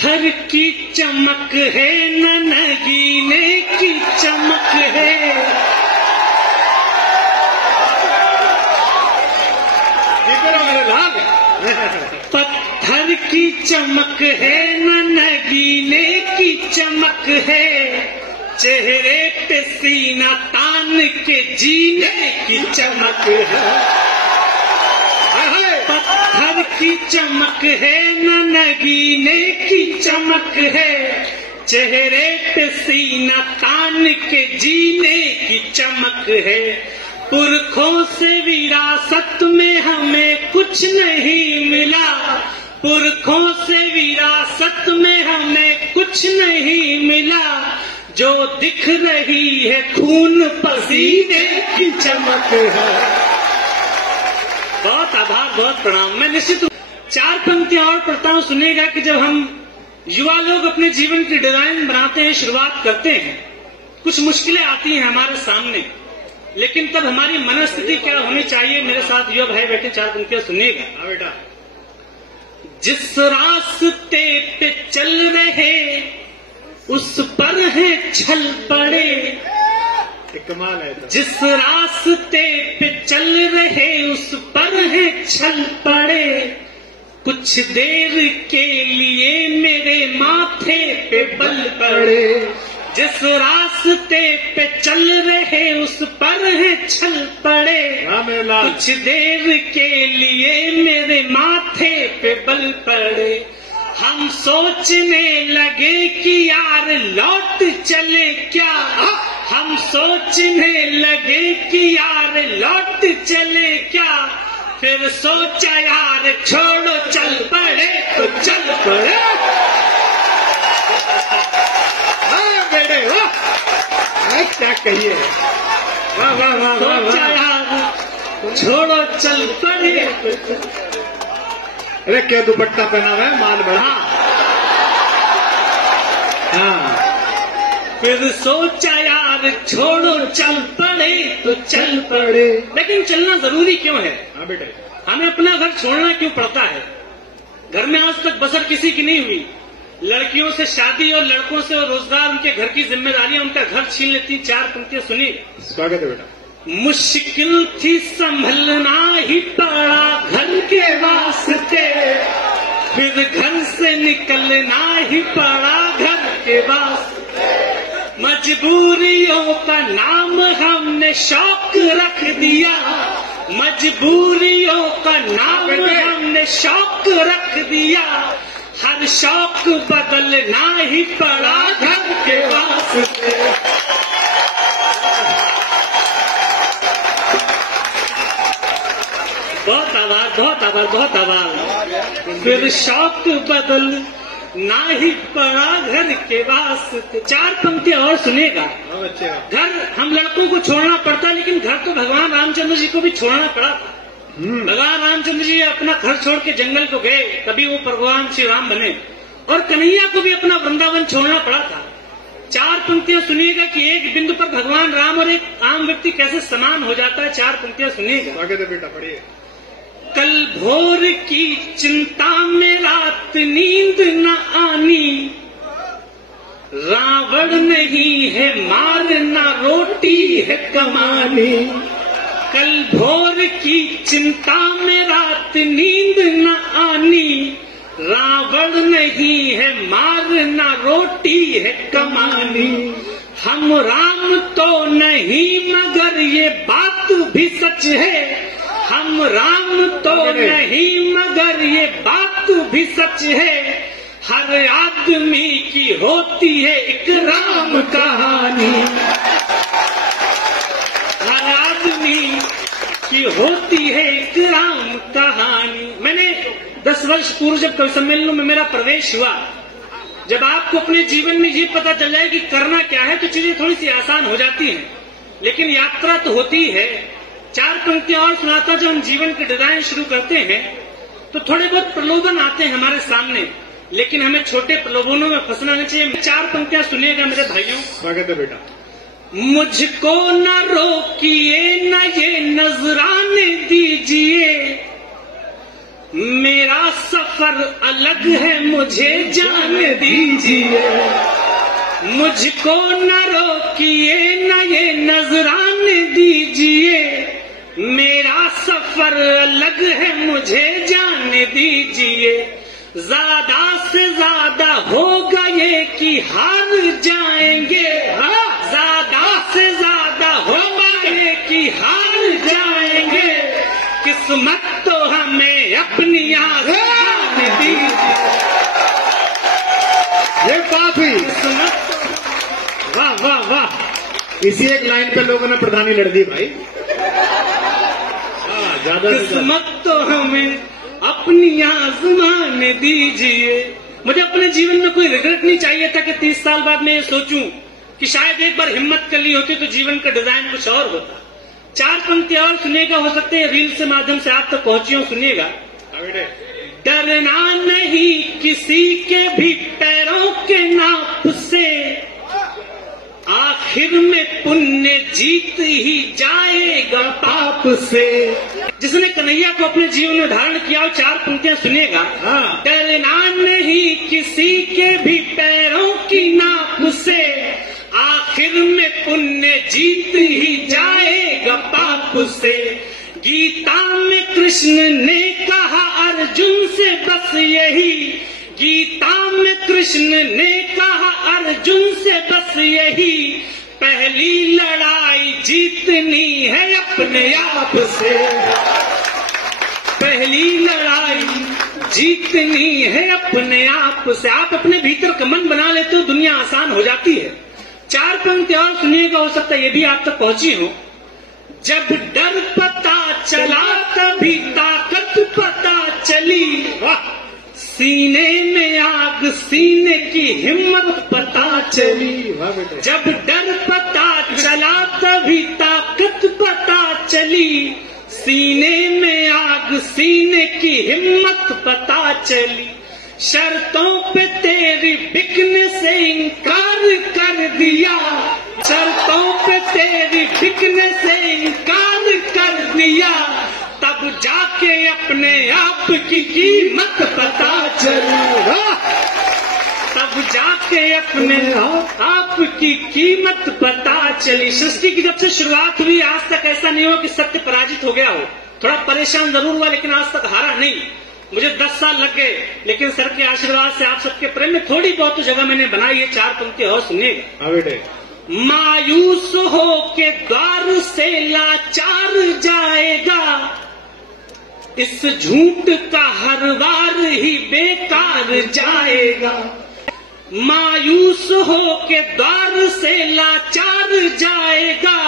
पत्थर की चमक है न नगीने की चमक है। पत्थर की चमक है न नगीने की चमक है, चेहरे पे सीना तान के जीने की चमक है। पत्थर की चमक है न नगीने की चमक है, चेहरे पे सीना तान के जीने की चमक है। पुरखों से विरासत में हमें कुछ नहीं मिला, पुरखों से विरासत में हमें कुछ नहीं मिला, जो दिख रही है खून पसीने की चमक है। बहुत आभार, बहुत प्रणाम। मैं निश्चित 4 पंक्तियां और पढ़ता हूं, सुनिएगा कि जब हम युवा लोग अपने जीवन की डिजाइन बनाते हैं, शुरुआत करते हैं, कुछ मुश्किलें आती हैं हमारे सामने, लेकिन तब हमारी मनस्थिति क्या होनी चाहिए। मेरे साथ युवा भाई बैठे, 4 पंक्तियां सुनिएगा। बेटा, जिस रास्ते पे चल रहे उस पर है छल पड़े, कमाल है। जिस रास्ते पे चल रहे उस पर है छल पड़े, कुछ देर के लिए मेरे माथे पे बल पड़े। जिस रास्ते पे चल रहे उस पर है छल पड़े, कुछ देर के लिए मेरे माथे पे बल पड़े। हम सोचने लगे कि यार लौट चले क्या, हम सोचने लगे कि यार लौट चले क्या, फिर सोचा यार छोड़ो चल पड़े तो चल पड़े। हाँ बेटे वाह, क्या कहिए, वाह वाह वाह। सोचा यार छोड़ो चल पड़े। अरे क्या दुपट्टा पहना हुआ है, माल बढ़ा। हाँ, फिर सोचा यार छोड़ो चल पड़े तो चल पड़े। लेकिन चलना जरूरी क्यों है? हाँ बेटे, हमें अपना घर छोड़ना क्यों पड़ता है? घर में आज तक बसर किसी की नहीं हुई, लड़कियों से शादी और लड़कों से और रोजगार, उनके घर की जिम्मेदारियां उनका घर छीन लेती। 4 पंक्तियां सुनिए। स्वागत है बेटा। मुश्किल थी संभलना ही पड़ा घर के वास्ते, फिर घर से निकलना ही पड़ा घर के वास्ते। मजबूरियों का नाम हमने शौक रख दिया, मजबूरियों का नाम हमने शौक रख दिया, हर शौक बदलना ही पड़ा घर के वास्ते। बहुत आभार, बहुत आभार, बहुत आभार। फिर शौक बदल ना ही पड़ा घर के वास्ते। 4 पंक्तियां और सुनेगा। घर हम लड़कों को छोड़ना पड़ता, लेकिन घर तो भगवान रामचंद्र जी को भी छोड़ना पड़ा था। भगवान रामचंद्र जी अपना घर छोड़ के जंगल को गए, तभी वो भगवान श्री राम बने, और कन्हैया को भी अपना वृंदावन छोड़ना पड़ा था। 4 पंक्तियां सुनिएगा कि एक बिंदु पर भगवान राम और एक आम व्यक्ति कैसे समान हो जाता है। 4 पंक्तियां सुनिएगा। स्वागत है बेटा, पढ़िए। कल भोर की चिंता में रात नींद न आनी, रावण नहीं है मारना रोटी है कमानी। कल भोर की चिंता में रात नींद न आनी, रावण नहीं है मारना रोटी है कमानी। हम राम तो नहीं मगर ये बात भी सच है, हम राम तो नहीं मगर ये बात भी सच है, हर आदमी की होती है एक राम कहानी, हर आदमी की होती है एक राम कहानी। मैंने 10 वर्ष पूर्व जब कवि सम्मेलनों में मेरा प्रवेश हुआ, जब आपको अपने जीवन में ये पता चल जाए कि करना क्या है, तो चीजें थोड़ी सी आसान हो जाती हैं, लेकिन यात्रा तो होती है। 4 पंक्तियां और सुनाता, जब हम जीवन के डिजाइन शुरू करते हैं तो थोड़े बहुत प्रलोभन आते हैं हमारे सामने, लेकिन हमें छोटे प्रलोभनों में फंसना नहीं चाहिए। 4 पंक्तियां सुनिएगा मेरे भाइयों। स्वागत है बेटा। मुझको न रोकिए न ये नजराने दीजिए, मेरा सफर अलग है मुझे जाने दीजिए, मुझको न रोकिए न ये नजराने दीजिए। मेरा सफर अलग है मुझे जाने दीजिए, ज्यादा से ज्यादा होगा ये कि हार जाएंगे, ज्यादा से ज्यादा होगा ये कि हार जाएंगे। किस्मत तो हमें अपनी आज़माने दीजिए। ये काफी, किस्मत वाह वाह वाह। इसी एक लाइन पे लोगों ने प्रधानी लड़ दी भाई। ज्यादा किस्मत तो हमें अपनी आज़माने दीजिए। मुझे अपने जीवन में कोई रिग्रेट नहीं चाहिए था कि 30 साल बाद मैं ये सोचूं कि शायद एक बार हिम्मत कर ली होती तो जीवन का डिजाइन कुछ और होता। 4 पंक्तियां और सुनिएगा, हो सकते हैं रील से माध्यम से आप तक पहुंची हो, सुनिएगा। डरना नहीं किसी के भी पैरों के नाप से, आखिर में पुण्य जीत ही जाएगा पाप से। जिसने कन्हैया को अपने जीवन में धारण किया हो, 4 पंक्तियां सुनिएगा। डरना नहीं किसी के भी पैरों की नाप से, आखिर में पुण्य जीत ही जाएगा पाप से। गीता में कृष्ण ने कहा अर्जुन से बस यही, गीता में कृष्ण ने कहा अर्जुन से बस यही, पहली लड़ाई जीतनी है अपने आप से, पहली लड़ाई जीतनी है अपने आप से। आप अपने भीतर का मन बना लेते हो, दुनिया आसान हो जाती है। 4 पंक्तियां और सुनिएगा, हो सकता है ये भी आप तक पहुंची हो। जब डर पता चला तभी ताकत पता चली, वाह। सीने में आग सीने की हिम्मत पता चली, जब डर पता चला तभी ताकत पता चली, सीने में आग सीने की हिम्मत पता चली। शर्तों पे तेरी बिकने से इनकार कर दिया, शर्तों पे तेरी बिकने से इनकार कर दिया, तब जाके अपने आप की कीमत पता चली, तब जाके अपने आप की कीमत पता चली। सृष्टि की जब से शुरुआत हुई आज तक ऐसा नहीं हुआ कि सत्य पराजित हो गया हो। थोड़ा परेशान जरूर हुआ लेकिन आज तक हारा नहीं। मुझे 10 साल लग गए लेकिन सर के आशीर्वाद से, आप सबके प्रेम में थोड़ी बहुत जगह मैंने बनाई है। 4 पंक्तियां और सुनिएगा। मायूस हो के द्वार से लाचार जाएगा, इस झूठ का हर वार ही बेकार जाएगा। मायूस हो के द्वार से लाचार जाएगा,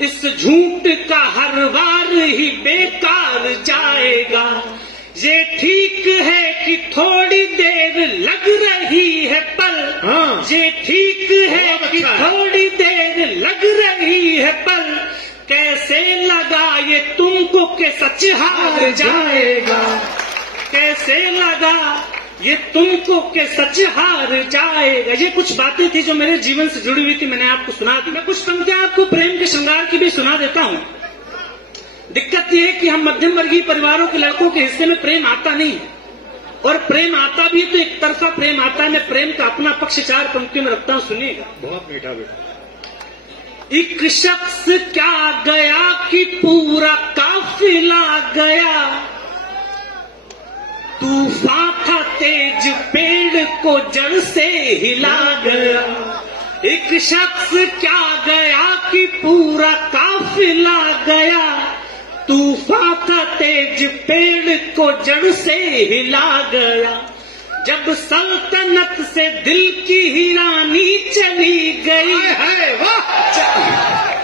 इस झूठ का हर वार ही बेकार जाएगा। ये ठीक है कि थोड़ी देर लग रही है पर, ये ठीक है कि थोड़ी देर लग रही है पर, कैसे लगा ये तुमको कि सच हार जाएगा, कैसे लगा ये तुमको कि सच हार जाएगा। ये कुछ बातें थी जो मेरे जीवन से जुड़ी हुई थी, मैंने आपको सुना दी। मैं कुछ पंक्तियां आपको प्रेम के श्रृंगार की भी सुना देता हूं। दिक्कत यह है कि हम मध्यम वर्गीय परिवारों के लड़कों के हिस्से में प्रेम आता नहीं है, और प्रेम आता भी तो एक तरफा प्रेम आता है। मैं प्रेम का अपना पक्ष 4 पंक्तियों में रखता हूं, सुनिएगा। बहुत मीठा बेटा। एक शख्स क्या गया कि पूरा काफिला गया, तूफान था तेज पेड़ को जड़ से हिला गया। एक शख्स क्या गया कि पूरा काफिला गया, तूफान था तेज पेड़ को जड़ से हिला गया। जब सल्तनत से दिल की ही रानी चली गई है, वाह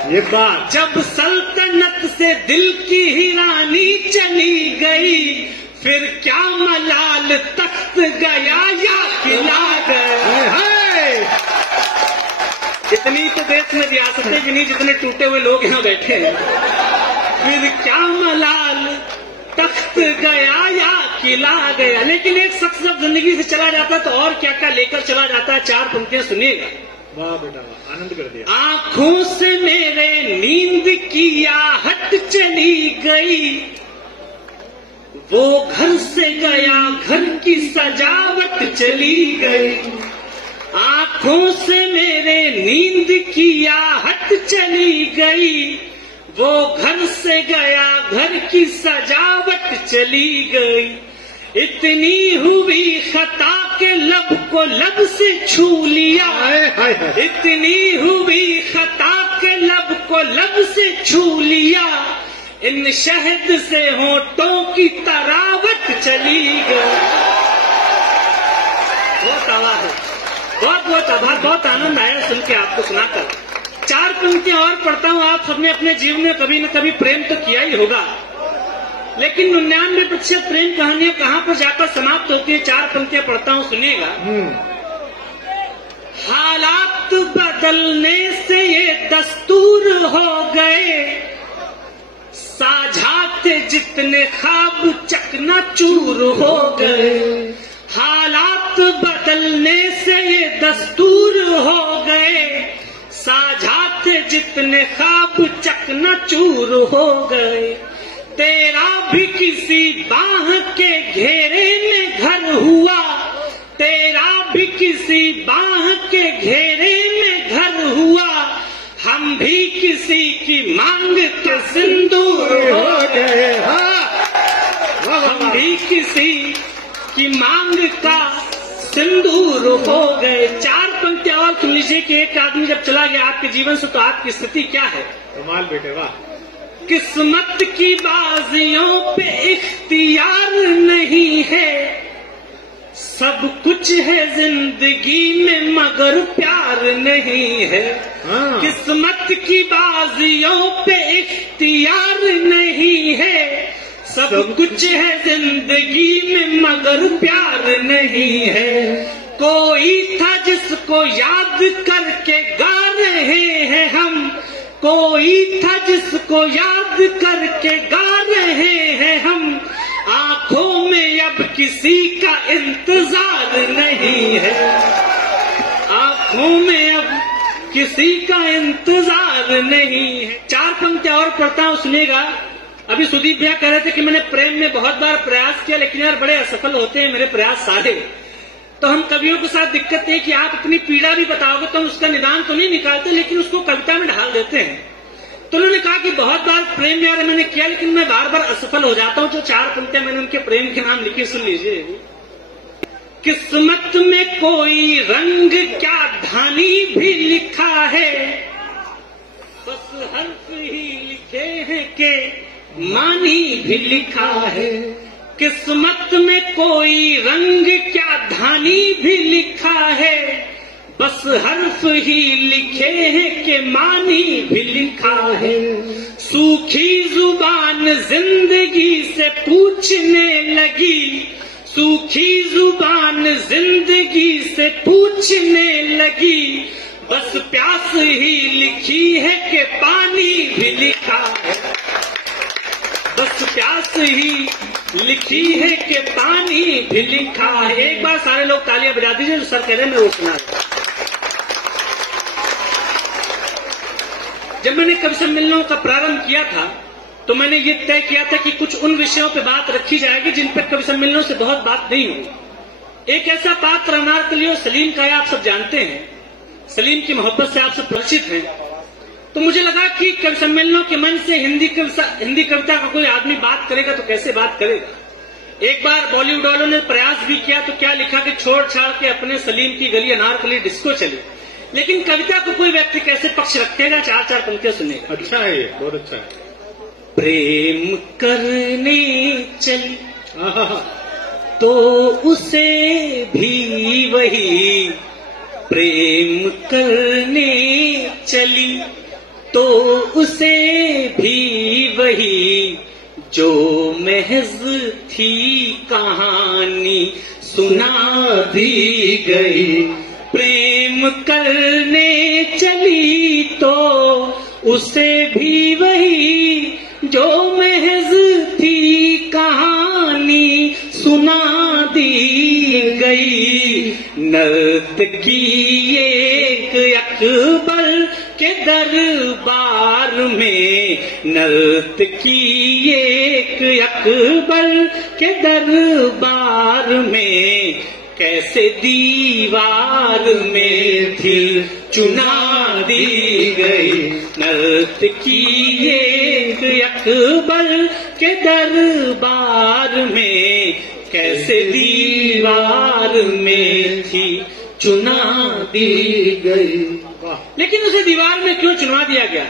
ये बात, जब सल्तनत से दिल की ही रानी चली गई, फिर क्या मलाल तख्त गया या किला गया। इतनी तो देश में रियासतें भी नहीं जितने टूटे हुए लोग यहाँ बैठे हैं। फिर क्या मलाल तख्त गया या किला गया। लेकिन एक शख्स जब जिंदगी से चला जाता है तो और क्या क्या लेकर चला जाता है। 4 पंक्तियां सुनिएगा। वाह बेटा, आनंद कर दिया। आंखों से मेरे नींद की आहट चली गई, वो घर से गया, घर की सजावट चली गई, आंखों से मेरे नींद की आहट चली गई। वो घर से गया, घर की सजावट चली गई, इतनी हुई खता के लब को लब से छू लिया, इतनी हुई खता के लब को लब से छू लिया, इन शहद से होठों की तरावट चली गई। बहुत आवाज है, बहुत बहुत आभार, बहुत आनंद आया सुन के आपको सुनाकर। 4 पंक्तियां और पढ़ता हूं। आप सबने अपने जीवन में कभी न कभी प्रेम तो किया ही होगा, लेकिन 99% प्रेम कहानियां कहां पर जाकर समाप्त होती है। 4 पंक्तियां पढ़ता हूं, सुनिएगा। हालात बदलने से ये दस्तूर हो गए, साझा थे जितने ख्वाब चकनाचूर हो गए। हालात बदलने से ये दस्तूर हो गए, साझा थे जितने ख्वाब चकनाचूर हो गए। तेरा भी किसी बाह के घेरे में घर हुआ, तेरा भी किसी बाह के घेरे में घर हुआ, हम भी किसी की मांग के सिंदूर हो गए। हम भी किसी की मांग का सिंदूर हो गए। 4 पंक्तियां और सुन लीजिए कि एक आदमी जब चला गया आपके जीवन से तो आपकी स्थिति क्या है। कमाल बेटे, वाह। किस्मत की बाजियों पे इख्तियार नहीं है, सब कुछ है जिंदगी में मगर प्यार नहीं है। किस्मत की बाजियों पे इख्तियार नहीं है, सब कुछ है जिंदगी में मगर प्यार नहीं है। कोई था जिसको याद करके गा रहे हैं हम, कोई था जिसको याद करके गा रहे हैं हम, आंखों में अब किसी का इंतजार नहीं है, आंखों में अब किसी का इंतजार नहीं है। 4 पंक्तियां और पढ़ता हूं, सुनिएगा। अभी सुदीप भैया कह रहे थे कि मैंने प्रेम में बहुत बार प्रयास किया लेकिन यार बड़े असफल होते हैं मेरे प्रयास सारे। तो हम कवियों के साथ दिक्कत है कि आप अपनी पीड़ा भी बताओगे तो हम उसका निदान तो नहीं निकालते लेकिन उसको कविता में ढाल देते हैं। तो उन्होंने कहा कि बहुत बार प्रेम में मैंने किया लेकिन मैं बार बार असफल हो जाता हूं। जो 4 पंक्तियां मैंने उनके प्रेम के नाम लिखी, सुन लीजिए। किस्मत में कोई रंग क्या धानी भी लिखा है, बस हर्फ ही लिखे हैं के मानी भी लिखा है। किस्मत में कोई रंग क्या धानी भी लिखा है, बस हर्फ ही लिखे हैं के मानी भी लिखा है। सूखी जुबान जिंदगी से पूछने लगी, सूखी जुबान जिंदगी से पूछने लगी, बस प्यास ही लिखी है के पानी भी लिखा है, बस प्यास ही लिखी है कि पानी भी लिखा है। एक बार सारे लोग तालियां बजा दीजिए जो सर कह रहे हैं मैं वो सुना। जब मैंने कवि सम्मेलनों का प्रारंभ किया था तो मैंने ये तय किया था कि कुछ उन विषयों पे बात रखी जाएगी जिन पर कवि सम्मेलनों से बहुत बात नहीं हुई। एक ऐसा पात्र अनारकली और सलीम का है, आप सब जानते हैं, सलीम की मोहब्बत से आप सब परिचित हैं। तो मुझे लगा कि कवि सम्मेलनों के मन से हिंदी कविता का कोई आदमी बात करेगा तो कैसे बात करेगा। एक बार बॉलीवुड वालों ने प्रयास भी किया तो क्या लिखा कि छोड़ छाड़ के अपने सलीम की गली अनारकली डिस्को चली। लेकिन कविता को कोई व्यक्ति कैसे पक्ष रखेगा। 4 पंक्तियां सुनेगा। अच्छा है, ये बहुत अच्छा है। प्रेम करने चली तो उसे भी वही, प्रेम करने चली तो उसे भी वही, जो महज थी कहानी सुना दी गई। प्रेम करने चली तो उसे भी वही, जो महज थी कहानी सुना दी गई। नर्तकी एक अकबर के दरबार में, नर्तकी एक अकबर के दरबार में, कैसे दीवार में थी चुना दी गई। नर्तकी एक अकबर के दरबार में, कैसे दीवार में थी चुना दी गई। लेकिन उसे दीवार में क्यों चुनवा दिया गया?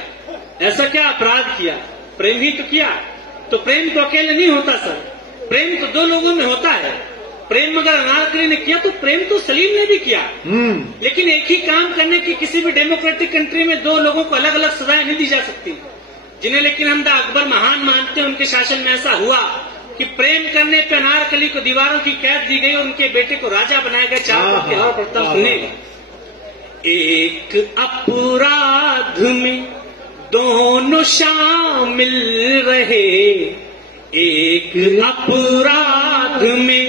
ऐसा क्या अपराध किया? प्रेम ही तो किया। तो प्रेम तो अकेले नहीं होता सर, प्रेम तो दो लोगों में होता है। प्रेम अगर अनारकली ने किया तो प्रेम तो सलीम ने भी किया। लेकिन एक ही काम करने की किसी भी डेमोक्रेटिक कंट्री में दो लोगों को अलग अलग सजाएं नहीं दी जा सकती, जिन्हें लेकिन हम अकबर महान मानते हैं। उनके शासन में ऐसा हुआ कि प्रेम करने पे अनारकली को दीवारों की कैद दी गई और उनके बेटे को राजा बनाया गया। चार प्रथम सुनेगा। एक अपराध में दोनों शामिल रहे, एक अपराध में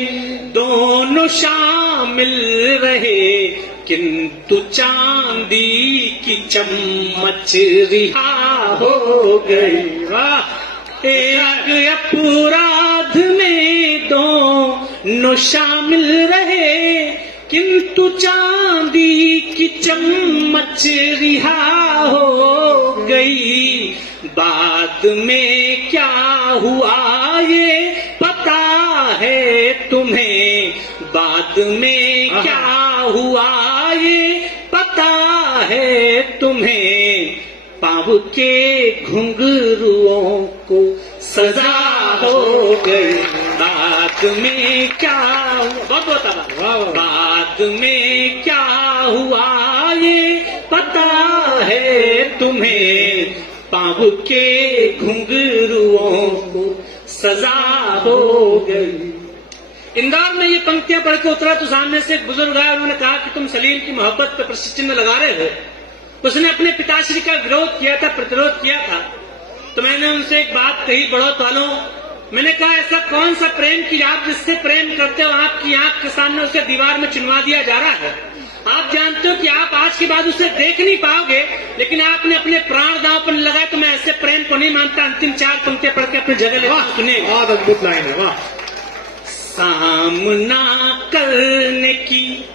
दोनों शामिल रहे, किंतु चांदी की चम्मच रिहा हो गई। वाह! एक अपराध में दोनों शामिल रहे, किंतु चांदी की चम्मच रिहा हो गई। बाद में क्या हुआ ये पता है तुम्हें, बाद में क्या हुआ ये पता है तुम्हें। पाँव के घुंघरुओं को सजा हो गई। बाद में क्या हुआ, बाद में क्या हुआ ये पता है तुम्हें। पाँव के घुंघरुओं को सजा हो गई। इंदौर में ये पंक्तियां पढ़ के उतरा तो सामने से एक बुजुर्ग आया। उन्होंने कहा कि तुम सलीम की मोहब्बत पे प्रश्न चिन्ह लगा रहे हो। उसने अपने पिताश्री का विरोध किया था, प्रतिरोध किया था। तो मैंने उनसे एक बात कही, बढ़ोत वालों, मैंने कहा ऐसा कौन सा प्रेम कि आप जिससे प्रेम करते हो आपकी आंख के सामने उसे दीवार में चुनवा दिया जा रहा है। आप जानते हो कि आप आज के बाद उसे देख नहीं पाओगे, लेकिन आपने अपने प्राण दांव पर लगाए। तो मैं ऐसे प्रेम को नहीं मानता। अंतिम चार पंक्तियां पढ़ के अपनी जगह लेता हूं, सुनिए। बहुत अद्भुत लाइन है। वाह! सामना करने की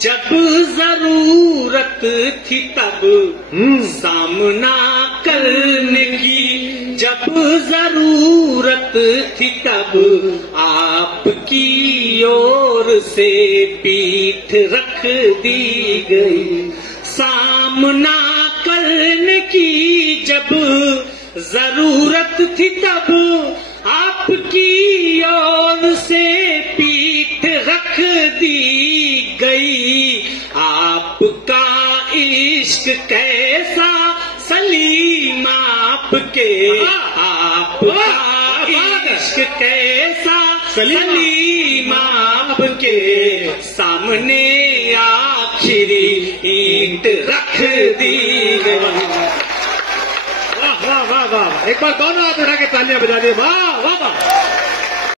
जब जरूरत थी तब, सामना करने की जब जरूरत थी तब, आपकी ओर से पीठ रख दी गई। सामना करने की जब जरूरत थी तब, आपकी ओर से पीठ रख दी गई। आपका इश्क कैसा सलीम आपके, आपका इश्क कैसा सलीम आपके, सामने आखिरी ईंट रख दी गई। वाह वाह वाह वाह! एक बार दोनों हाथ उठा के तालियां बजा दिए। वाह वाह वाह!